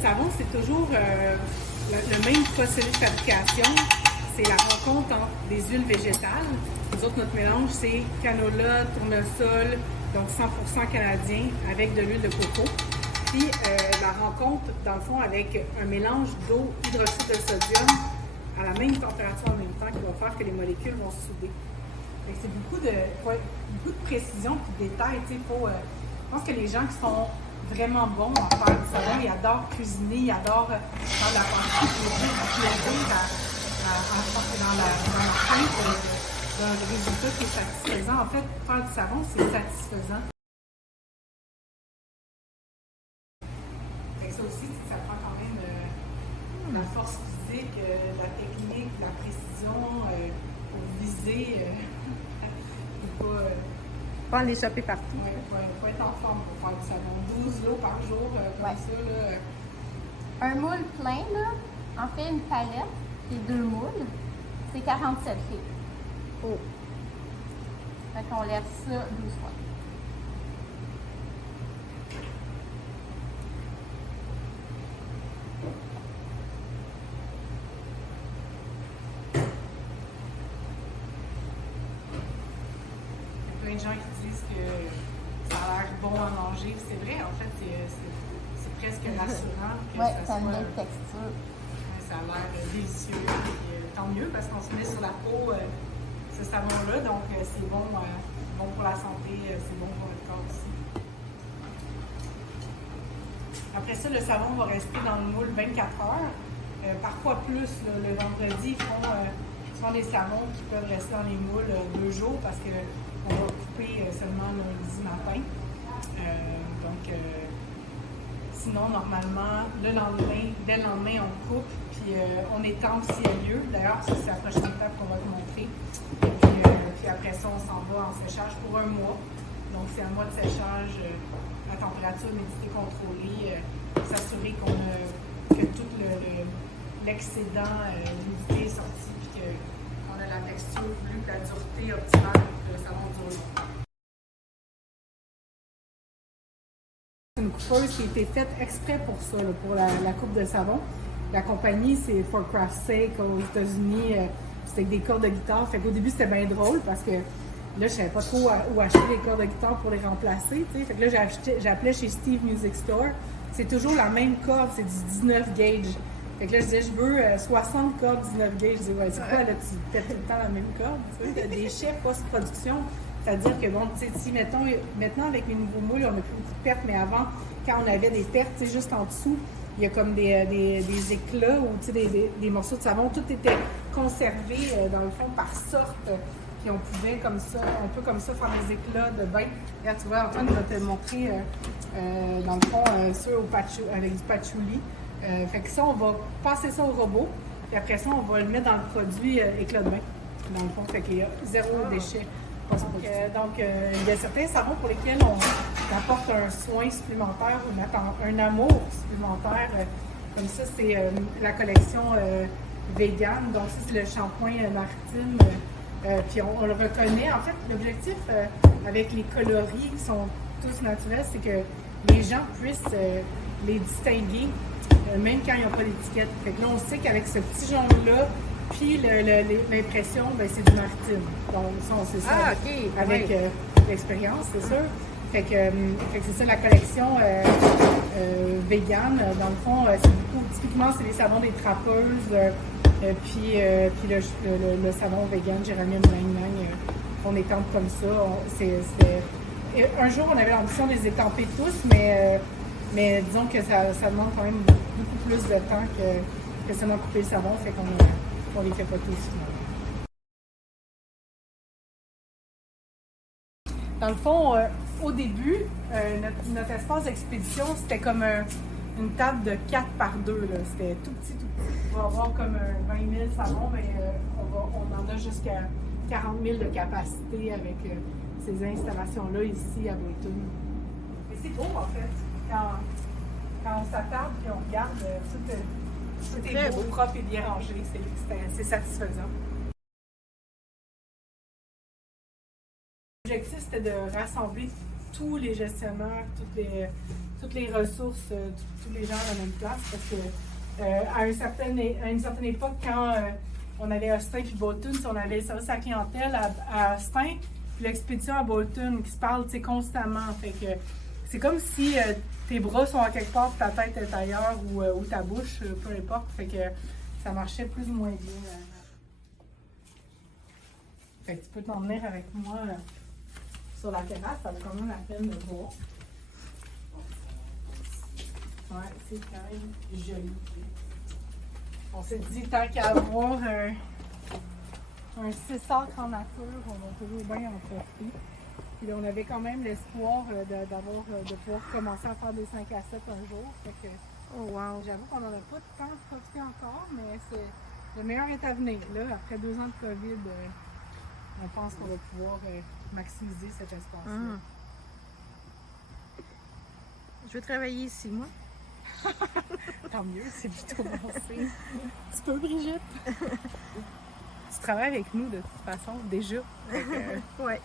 savon, c'est toujours le même procédé de fabrication. C'est la rencontre entre des huiles végétales. Nous autres, notre mélange, c'est canola, tournesol, donc 100% canadien avec de l'huile de coco. Puis la rencontre, dans le fond, avec un mélange d'eau, hydroxyde de sodium à la même température en même temps qui va faire que les molécules vont se souder. C'est beaucoup de précision et de détails. Je pense que les gens qui sont vraiment bons à faire du savon, ils adorent cuisiner, ils adorent faire de la pâtisserie, plaisir à passer dans la quête d'un résultat qui est satisfaisant. En fait, faire du savon, c'est satisfaisant. Ça aussi, ça prend quand même la force physique, la technique, la précision pour viser. Pas l'échapper partout. Oui, il faut être en forme pour faire du savon. 12 lots par jour, comme ça. Là. Un moule plein, là, en fait, une palette et 2 moules, c'est 47 livres. Oh. Fait qu'on lève ça 12 fois. Plein de gens qui disent que ça a l'air bon à manger. C'est vrai, en fait, c'est presque rassurant que Oui, ça ça a une soit... belle texture. Ça a l'air délicieux. Puis, tant mieux, parce qu'on se met sur la peau ce savon-là, donc c'est bon pour la santé, c'est bon pour le corps aussi. Après ça, le savon va rester dans le moule 24 heures. Parfois plus, là, le vendredi, ils font des savons qui peuvent rester dans les moules 2 jours parce qu'on va couper seulement lundi matin. Sinon, normalement, dès le lendemain, on coupe, puis on étend aussi à lieu. D'ailleurs, ça, c'est la prochaine étape qu'on va vous montrer. Puis après ça, on s'en va en séchage pour 1 mois. Donc, c'est un mois de séchage à température, humidité contrôlée, s'assurer que tout l'excédent d'humidité est sorti, puis qu'on a la texture voulue, la dureté optimale pour que le savon dure longtemps. C'est une coupeuse qui a été faite exprès pour ça, là, pour la coupe de savon. La compagnie, c'est For Craft's Sake aux États-Unis. C'était avec des cordes de guitare. Fait qu'au début, c'était bien drôle parce que là, je savais pas trop où acheter les cordes de guitare pour les remplacer. T'sais. Fait que là, j'appelais chez Steve Music Store. C'est toujours la même corde, c'est du 19 gauge. Fait que là, je disais, je veux 60 cordes 19 gauge. Je disais, ouais, c'est quoi, là, tu perds tout le temps la même corde? T'sais. Des chefs post-production. C'est-à-dire que, bon, tu sais, si, mettons, maintenant, avec les nouveaux moules, on n'a plus beaucoup de pertes, mais avant, quand on avait des pertes, tu sais, juste en dessous, il y a comme des éclats ou, tu sais, des morceaux de savon. Tout était conservé, dans le fond, par sorte. Puis on pouvait, comme ça, un peu comme ça, faire des éclats de bain. Regarde, tu vois, Antoine va te montrer, dans le fond, ceux avec du patchouli. Fait que ça, on va passer ça au robot. Puis après ça, on va le mettre dans le produit éclat de bain. Dans le fond, fait qu'il y a 0 déchet. Donc, il y a certains savons pour lesquels on apporte un soin supplémentaire ou un amour supplémentaire. Comme ça, c'est la collection vegan. Donc, ça, c'est le shampoing maritime. Puis on le reconnaît. En fait, l'objectif avec les coloris qui sont tous naturels, c'est que les gens puissent les distinguer, même quand ils n'ont pas d'étiquette. Fait que là, on sait qu'avec ce petit jaune-là, puis l'impression, ben, c'est du maritime. Donc, ça, on sait ça avec l'expérience, c'est sûr. Fait que c'est ça, la collection vegan. Dans le fond, c'est beaucoup, typiquement, c'est les savons des trappeuses, puis le savon vegan, Géranium Lang, on étampe comme ça. Un jour, on avait l'ambition de les étamper tous, mais disons que ça demande quand même beaucoup plus de temps que seulement couper le savon, fait qu'on les fait pas tous finalement. Dans le fond, au début, notre espace d'expédition, c'était comme une table de 4 par 2. C'était tout petit, tout petit. On va avoir comme 20 000 savons, mais on en a jusqu'à 40 000 de capacité avec ces installations-là ici à Boyton. Mais c'est beau en fait, quand on s'attarde et on regarde, tout est beau, propre et bien rangé. C'est satisfaisant. L'objectif, c'était de rassembler tous les gestionnaires, toutes les ressources, tous les gens à la même place. Parce que à une certaine époque, quand on avait Austin et Bolton, on avait le service à la clientèle à Austin, puis l'expédition à Bolton qui se parle constamment. Fait que c'est comme si tes bras sont à quelque part, ta tête est ailleurs ou ta bouche, peu importe. Fait que ça marchait plus ou moins bien. Fait que tu peux t'en venir avec moi sur la terrasse, ça vaut quand même la peine de voir. Ouais, c'est quand même joli. On s'est dit, tant qu'à avoir un 6 acres en nature, on va toujours bien en profiter. Puis là, on avait quand même l'espoir de pouvoir commencer à faire des 5 à 7 un jour. Fait que, Oh, wow. j'avoue qu'on n'en a pas tant profité encore, mais le meilleur est à venir. Là, après 2 ans de COVID, on pense qu'on va pouvoir maximiser cet espace-là. Je vais travailler ici, moi. Tant mieux, c'est plutôt bon signe. Tu peux, Brigitte? Tu travailles avec nous de toute façon, déjà. Ouais.